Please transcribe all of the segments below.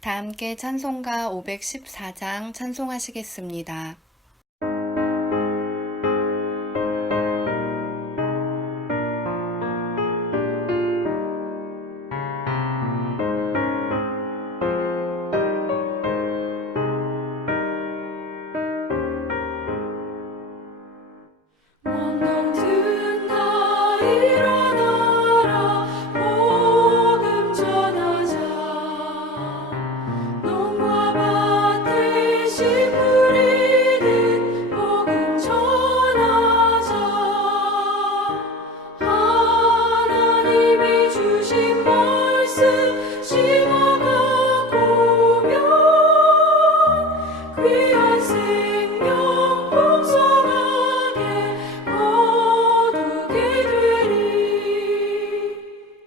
다 함께 찬송가 514장 찬송하시겠습니다. 원망든 나 일어나라 복음 전하자 농과 밭에 씨 뿌리듯 복음 전하자 하나님이 주신 말씀 심어가고면 귀한 생명 풍성하게 거두게 되리.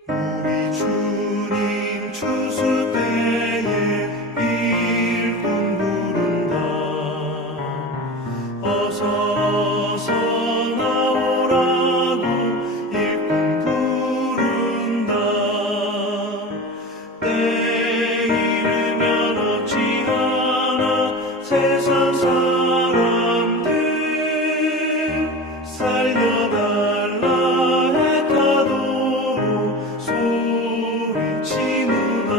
우리 주님 추수 때에 일꾼 부른다. 어서 어서 나오라고 일꾼 부른다. 때 이르면 어찌하나 세상 사람들 살려달라 했다도록 소리치누나.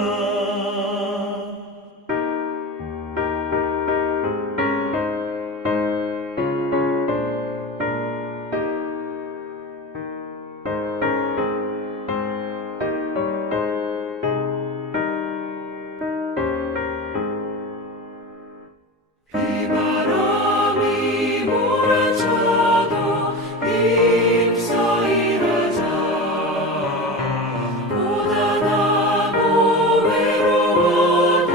비바람이 몰아쳐도 힘써 일하자 고단하고 외로워도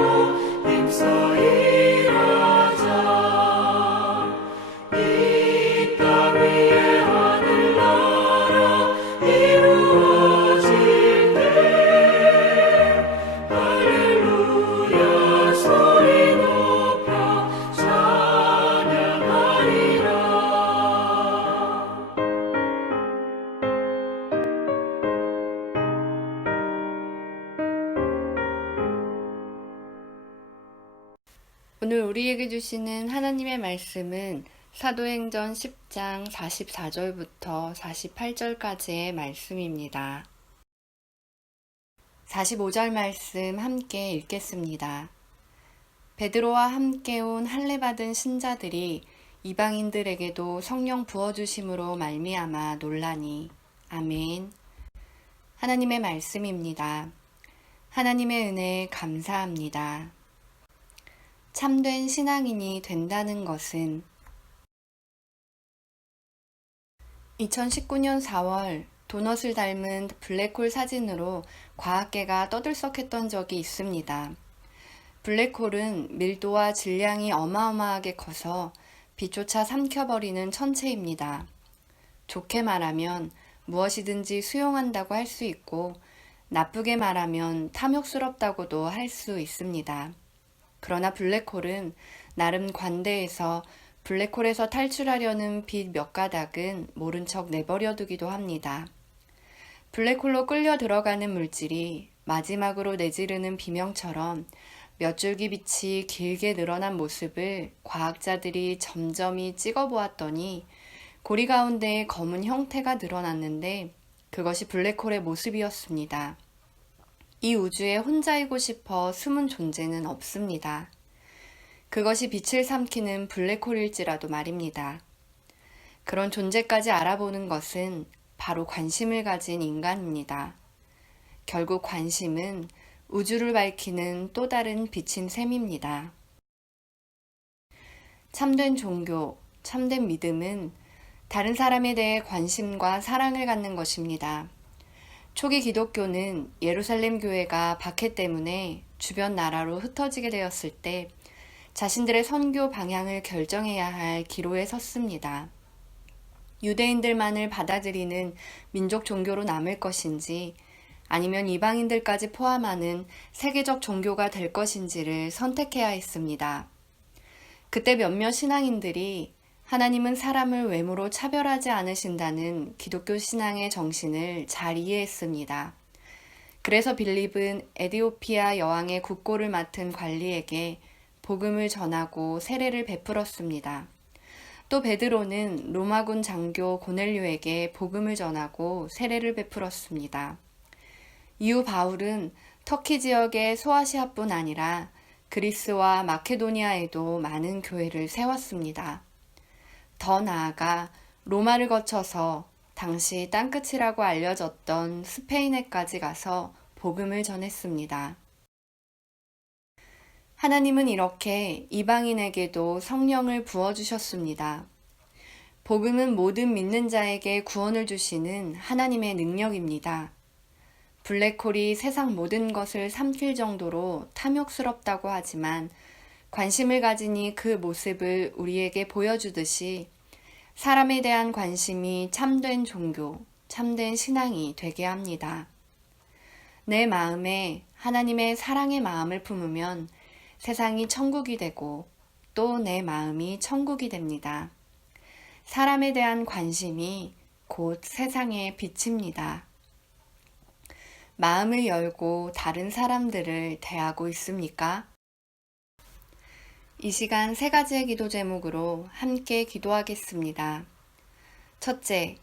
힘써 일하자 이 땅 위에 하늘나라 이루어질 때 할렐루야 소리 높여 찬양하리라. 오늘 우리에게 주시는 하나님의 말씀은 사도행전 10장 44절부터 48절까지의 말씀입니다. 45절 말씀 함께 읽겠습니다. 베드로와 함께 온 할례 받은 신자들이 이방인들에게도 성령 부어주심으로 말미암아 놀라니. 아멘. 하나님의 말씀입니다. 하나님의 은혜에 감사합니다. 참된 신앙인이 된다는 것은 2019년 4월 도넛을 닮은 블랙홀 사진으로 과학계가 떠들썩했던 적이 있습니다. 블랙홀은 밀도와 질량이 어마어마하게 커서 빛조차 삼켜버리는 천체입니다. 좋게 말하면 무엇이든지 수용한다고 할 수 있고 나쁘게 말하면 탐욕스럽다고도 할 수 있습니다. 그러나 블랙홀은 나름 관대해서 블랙홀에서 탈출하려는 빛 몇 가닥은 모른 척 내버려 두기도 합니다. 블랙홀로 끌려 들어가는 물질이 마지막으로 내지르는 비명처럼 몇 줄기 빛이 길게 늘어난 모습을 과학자들이 점점이 찍어보았더니 고리 가운데에 검은 형태가 늘어났는데 그것이 블랙홀의 모습이었습니다. 이 우주에 혼자이고 싶어 숨은 존재는 없습니다. 그것이 빛을 삼키는 블랙홀일지라도 말입니다. 그런 존재까지 알아보는 것은 바로 관심을 가진 인간입니다. 결국 관심은 우주를 밝히는 또 다른 빛인 셈입니다. 참된 종교, 참된 믿음은 다른 사람에 대해 관심과 사랑을 갖는 것입니다. 초기 기독교는 예루살렘 교회가 박해 때문에 주변 나라로 흩어지게 되었을 때 자신들의 선교 방향을 결정해야 할 기로에 섰습니다. 유대인들만을 받아들이는 민족 종교로 남을 것인지 아니면 이방인들까지 포함하는 세계적 종교가 될 것인지를 선택해야 했습니다. 그때 몇몇 신앙인들이 하나님은 사람을 외모로 차별하지 않으신다는 기독교 신앙의 정신을 잘 이해했습니다. 그래서 빌립은 에디오피아 여왕의 국고를 맡은 관리에게 복음을 전하고 세례를 베풀었습니다. 또 베드로는 로마군 장교 고넬료에게 복음을 전하고 세례를 베풀었습니다. 이후 바울은 터키 지역의 소아시아뿐 아니라 그리스와 마케도니아에도 많은 교회를 세웠습니다. 더 나아가 로마를 거쳐서 당시 땅끝이라고 알려졌던 스페인에까지 가서 복음을 전했습니다. 하나님은 이렇게 이방인에게도 성령을 부어주셨습니다. 복음은 모든 믿는 자에게 구원을 주시는 하나님의 능력입니다. 블랙홀이 세상 모든 것을 삼킬 정도로 탐욕스럽다고 하지만 관심을 가지니 그 모습을 우리에게 보여주듯이 사람에 대한 관심이 참된 종교, 참된 신앙이 되게 합니다. 내 마음에 하나님의 사랑의 마음을 품으면 세상이 천국이 되고 또 내 마음이 천국이 됩니다. 사람에 대한 관심이 곧 세상의 빛입니다. 마음을 열고 다른 사람들을 대하고 있습니까? 이 시간 3가지의 기도 제목으로 함께 기도하겠습니다. 첫째,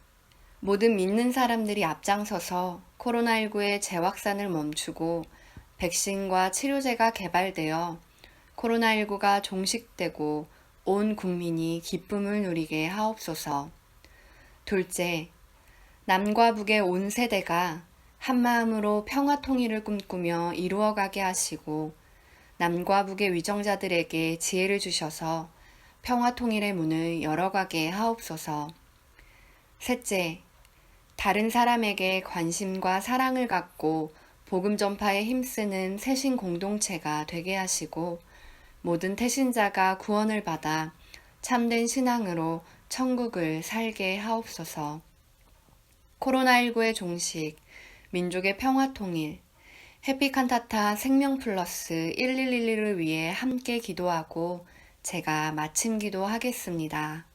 모든 믿는 사람들이 앞장서서 코로나19의 재확산을 멈추고 백신과 치료제가 개발되어 코로나19가 종식되고 온 국민이 기쁨을 누리게 하옵소서. 둘째, 남과 북의 온 세대가 한마음으로 평화 통일을 꿈꾸며 이루어가게 하시고 남과 북의 위정자들에게 지혜를 주셔서 평화 통일의 문을 열어가게 하옵소서. 셋째, 다른 사람에게 관심과 사랑을 갖고 복음 전파에 힘쓰는 새신 공동체가 되게 하시고 모든 태신자가 구원을 받아 참된 신앙으로 천국을 살게 하옵소서. 코로나19의 종식, 민족의 평화 통일, 해피칸타타 생명 플러스 1111을 위해 함께 기도하고 제가 마침 기도하겠습니다.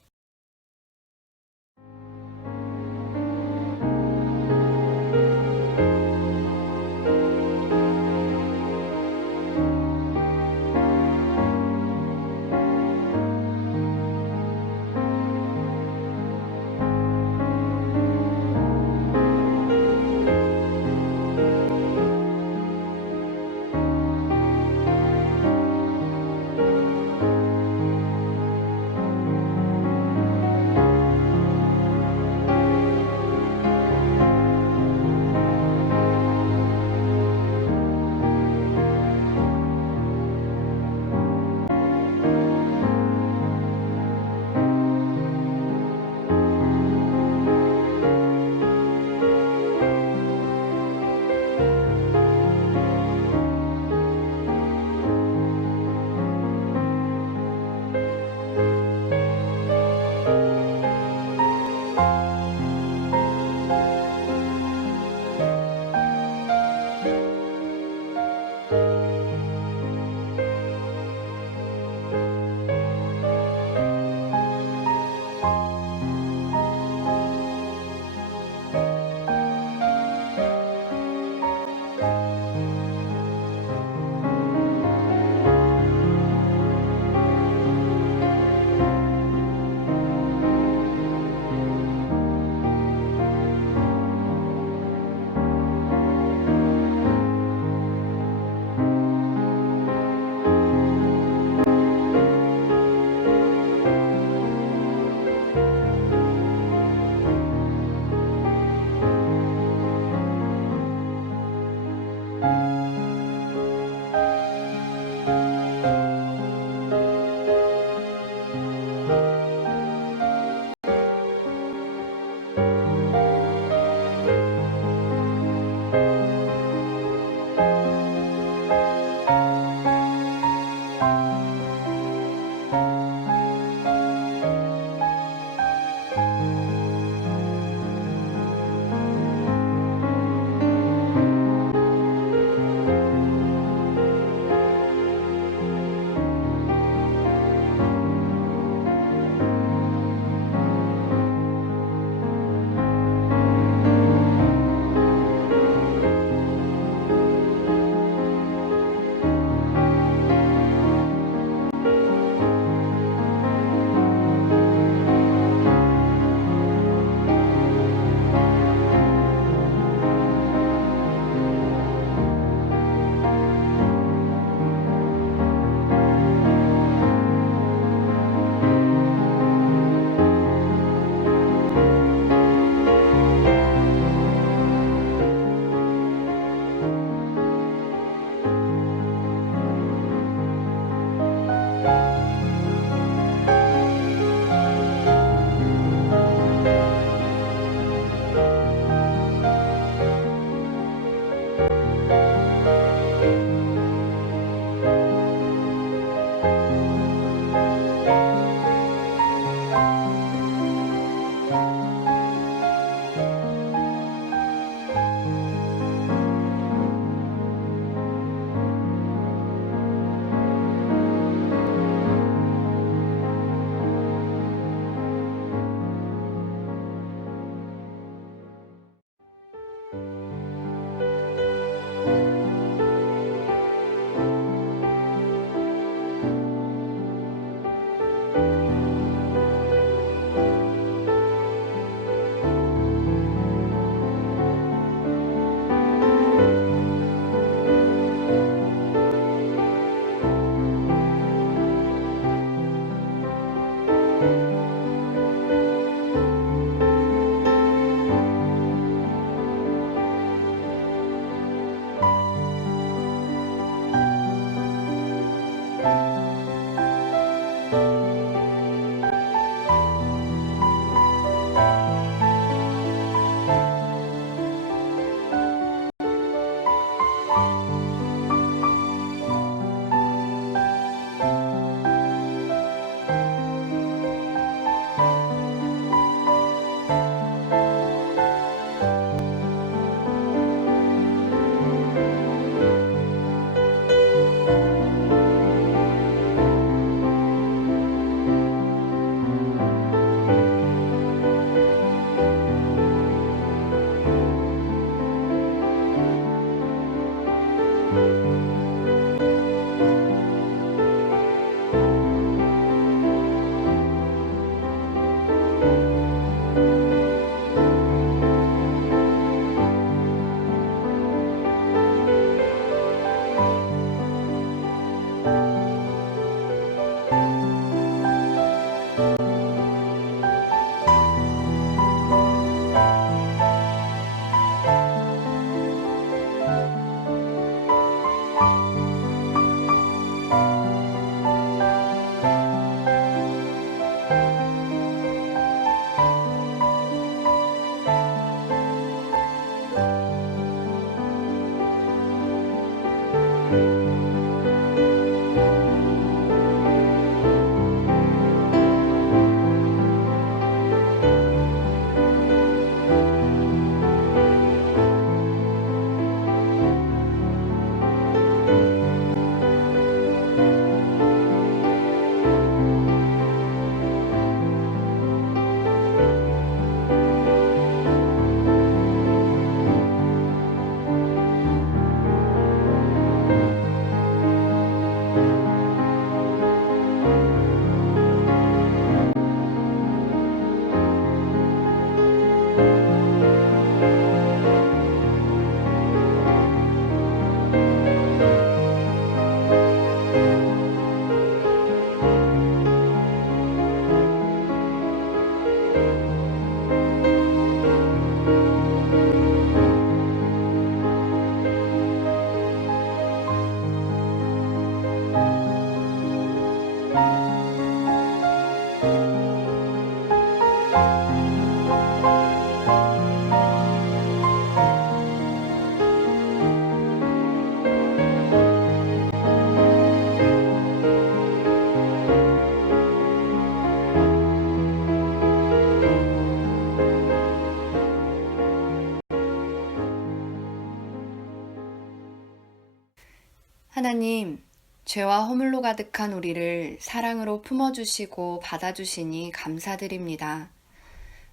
하나님, 죄와 허물로 가득한 우리를 사랑으로 품어주시고 받아주시니 감사드립니다.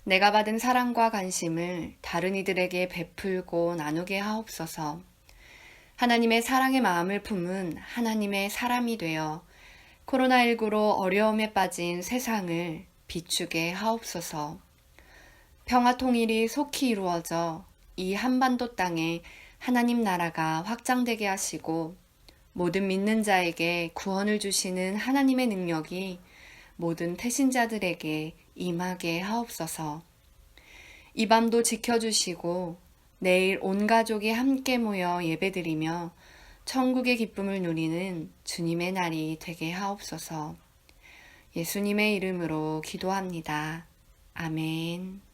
내가 받은 사랑과 관심을 다른 이들에게 베풀고 나누게 하옵소서. 하나님의 사랑의 마음을 품은 하나님의 사람이 되어 코로나19로 어려움에 빠진 세상을 비추게 하옵소서. 평화 통일이 속히 이루어져 이 한반도 땅에 하나님 나라가 확장되게 하시고 모든 믿는 자에게 구원을 주시는 하나님의 능력이 모든 태신자들에게 임하게 하옵소서. 이 밤도 지켜주시고 내일 온 가족이 함께 모여 예배드리며 천국의 기쁨을 누리는 주님의 날이 되게 하옵소서. 예수님의 이름으로 기도합니다. 아멘.